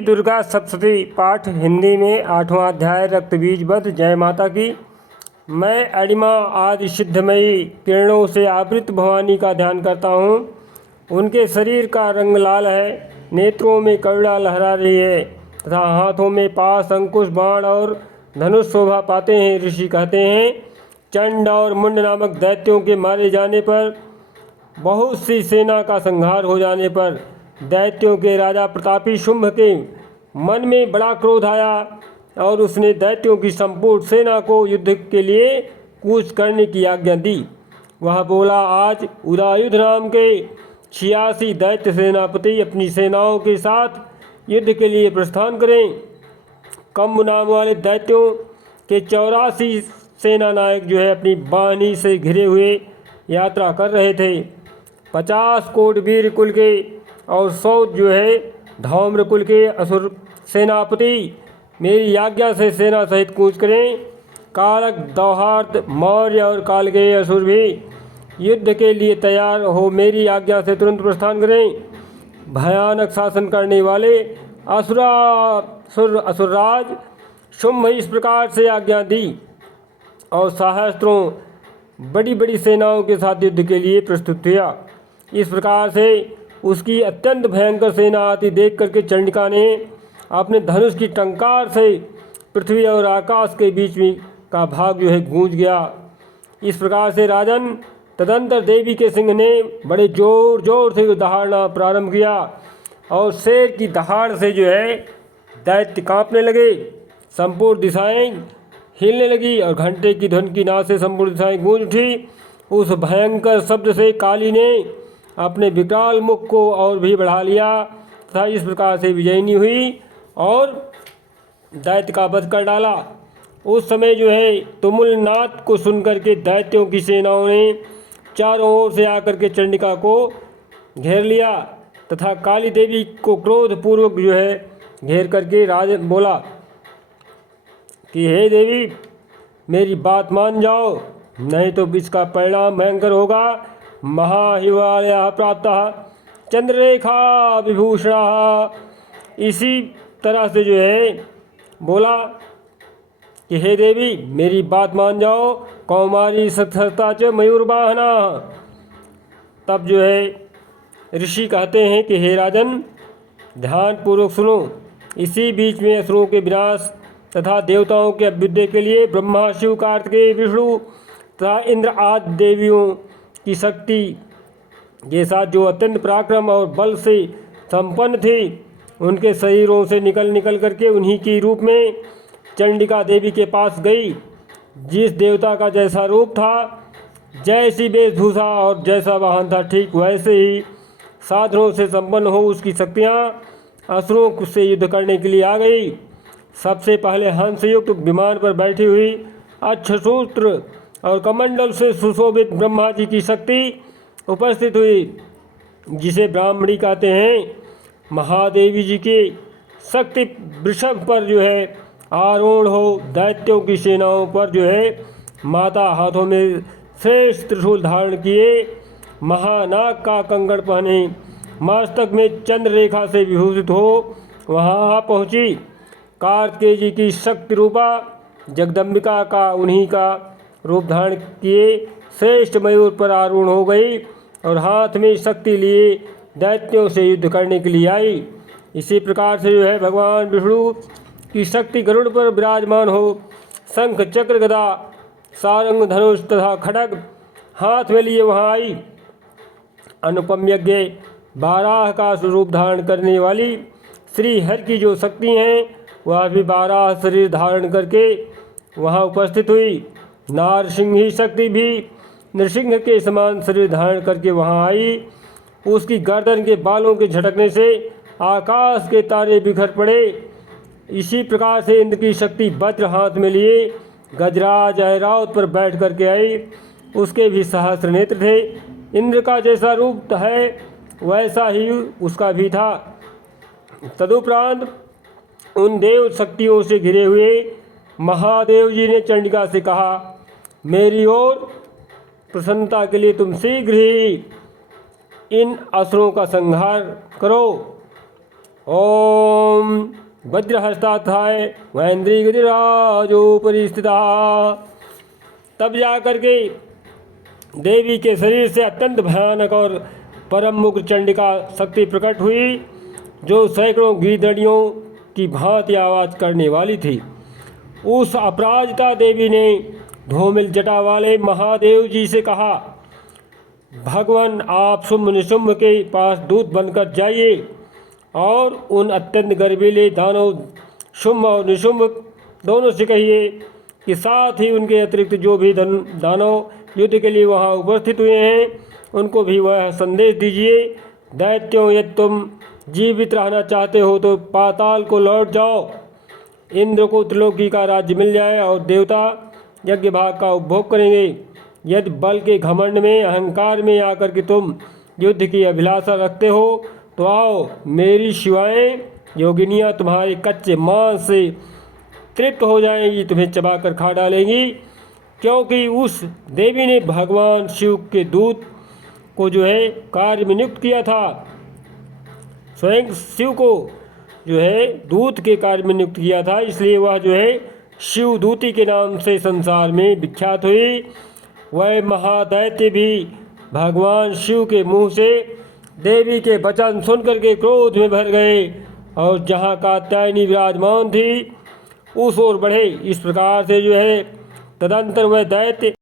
दुर्गा सप्तशती पाठ हिंदी में 8वां अध्याय रक्तबीज वध। जय माता की। मैं अणिमा आदि सिद्धमयी किरणों से आवृत भवानी का ध्यान करता हूँ। उनके शरीर का रंग लाल है, नेत्रों में करुणा लहरा रही है तथा हाथों में पास, अंकुश, बाण और धनुष शोभा पाते हैं। ऋषि कहते हैं, चंड और मुंड नामक दैत्यों के मारे जाने पर, बहुत सी सेना का संहार हो जाने पर दैत्यों के राजा प्रतापी शुंभ के मन में बड़ा क्रोध आया और उसने दैत्यों की संपूर्ण सेना को युद्ध के लिए कूच करने की आज्ञा दी। वह बोला, आज उदायुध नाम के 86 दैत्य सेनापति अपनी सेनाओं के साथ युद्ध के लिए प्रस्थान करें। कम्ब नाम वाले दैत्यों के 84 सेना नायक जो है अपनी बानी से घिरे हुए यात्रा कर रहे थे। 50 कोट वीर कुल के और 100 जो है धौम्र कुल के असुर सेनापति मेरी आज्ञा से सेना सहित कूच करें। कालक, दौहार्द, मौर्य और कालकेय असुर भी युद्ध के लिए तैयार हो मेरी आज्ञा से तुरंत प्रस्थान करें। भयानक शासन करने वाले असुरराज शुंभ इस प्रकार से आज्ञा दी और सहस्त्रों बड़ी बड़ी सेनाओं के साथ युद्ध के लिए प्रस्तुत हुआ। इस प्रकार से उसकी अत्यंत भयंकर सेना आती देख करके चंडिका ने अपने धनुष की टंकार से पृथ्वी और आकाश के बीच में का भाग जो है गूंज गया। इस प्रकार से राजन तदंतर देवी के सिंह ने बड़े जोर जोर से दहाड़ना प्रारंभ किया और शेर की दहाड़ से जो है दैत्य कांपने लगे। संपूर्ण दिशाएं हिलने लगी और घंटे की ध्वनि की नाद से संपूर्ण दिशाएं गूंज उठी। उस भयंकर शब्द से काली ने अपने विकराल मुख को और भी बढ़ा लिया तथा इस प्रकार से विजयिनी हुई और दैत्य का वध कर डाला। उस समय जो है तुमुल नाद को सुनकर के दैत्यों की सेनाओं ने चारों ओर से आकर के चंडिका को घेर लिया तथा काली देवी को क्रोध पूर्वक जो है घेर करके राज बोला कि हे देवी, मेरी बात मान जाओ, नहीं तो इसका परिणाम भयंकर होगा। महाहिमालय प्राप्त चंद्ररेखा विभूषण। इसी तरह से जो है बोला कि हे देवी, मेरी बात मान जाओ। कौमारी सत्सता च मयूरवाहना। तब जो है ऋषि कहते हैं कि हे राजन, ध्यान पूर्वक सुनो। इसी बीच में असुरों के विनाश तथा देवताओं के अभ्युदय के लिए ब्रह्मा, शिव, कार्तिकेय, विष्णु तथा इंद्र आदि देवियों की शक्ति के साथ जो अत्यंत पराक्रम और बल से संपन्न थी, उनके शरीरों से निकल करके उन्हीं की रूप में चंडिका देवी के पास गई। जिस देवता का जैसा रूप था, जैसी वेशभूषा और जैसा वाहन था, ठीक वैसे ही साधनों से संपन्न हो उसकी शक्तियाँ असुरों से युद्ध करने के लिए आ गई। सबसे पहले हंसयुक्त विमान पर बैठी हुई अक्षसूत्र और कमंडल से सुशोभित ब्रह्मा जी की शक्ति उपस्थित हुई, जिसे ब्राह्मणी कहते हैं। महादेवी जी की शक्ति वृषभ पर जो है आरोहण हो दैत्यों की सेनाओं पर जो है माता हाथों में श्रेष्ठ त्रिशूल धारण किए, महानाग का कंगन पहने, मस्तक में चंद्र रेखा से विभूषित हो वहाँ पहुँची। कार्तिकेय जी की शक्ति रूपा जगदम्बिका का उन्हीं का रूप धारण किए श्रेष्ठ मयूर पर आरूढ़ हो गई और हाथ में शक्ति लिए दैत्यों से युद्ध करने के लिए आई। इसी प्रकार से जो है भगवान विष्णु की शक्ति गरुड़ पर विराजमान हो शंख, चक्र, गदा, सारंग, धनुष तथा खड्ग हाथ में लिए वहाँ आई। अनुपम यज्ञ बाराह का स्वरूप धारण करने वाली श्री हरि की जो शक्ति हैं, वह भी 12 शरीर धारण करके वहाँ उपस्थित हुई। नारसिंही शक्ति भी नृसिंह के समान शरीर धारण करके वहाँ आई। उसकी गर्दन के बालों के झटकने से आकाश के तारे बिखर पड़े। इसी प्रकार से इंद्र की शक्ति वज्र हाथ में लिए गजराज ऐरावत पर बैठ करके आई। उसके भी सहस्त्र नेत्र थे। इंद्र का जैसा रूप है वैसा ही उसका भी था। तदुपरांत उन देव शक्तियों से घिरे हुए महादेव जी ने चंडिका से कहा, मेरी ओर प्रसन्नता के लिए तुम शीघ्र ही इन असुरों का संहार करो। ओम वज्रहस्ताथाय महेंद्रीगिरिराजोपरि स्थिता। तब जा करके देवी के शरीर से अत्यंत भयानक और परम मुग्ध चंडिका शक्ति प्रकट हुई, जो सैकड़ों गिरधड़ियों की भांति आवाज़ करने वाली थी। उस अपराजिता देवी ने धूमिल जटा वाले महादेव जी से कहा, भगवान आप शुंभ निशुंभ के पास दूत बनकर जाइए और उन अत्यंत गर्वीले दानव शुंभ और निशुंभ दोनों से कहिए कि साथ ही उनके अतिरिक्त जो भी दानव युद्ध के लिए वहाँ उपस्थित हुए हैं उनको भी वह संदेश दीजिए, दैत्यों यदि तुम जीवित रहना चाहते हो तो पाताल को लौट जाओ, इंद्र को त्रिलोकी का राज्य मिल जाए और देवता यज्ञ भाग का उपभोग करेंगे। यदि बल के घमंड में अहंकार में आकर के तुम युद्ध की अभिलाषा रखते हो तो आओ, मेरी शिवाएं योगिनियाँ तुम्हारे कच्चे मांस से तृप्त हो जाएंगी, तुम्हें चबाकर खा डालेंगी। क्योंकि उस देवी ने भगवान शिव के दूत को जो है कार्य में नियुक्त किया था, स्वयं शिव को जो है दूत के कार्य में नियुक्त किया था, इसलिए वह जो है शिव दूती के नाम से संसार में विख्यात हुई। वह महादैत्य भी भगवान शिव के मुंह से देवी के वचन सुनकर के क्रोध में भर गए और जहाँ कात्यायनी विराजमान थी उस ओर बढ़े। इस प्रकार से जो है तदंतर वह दैत्य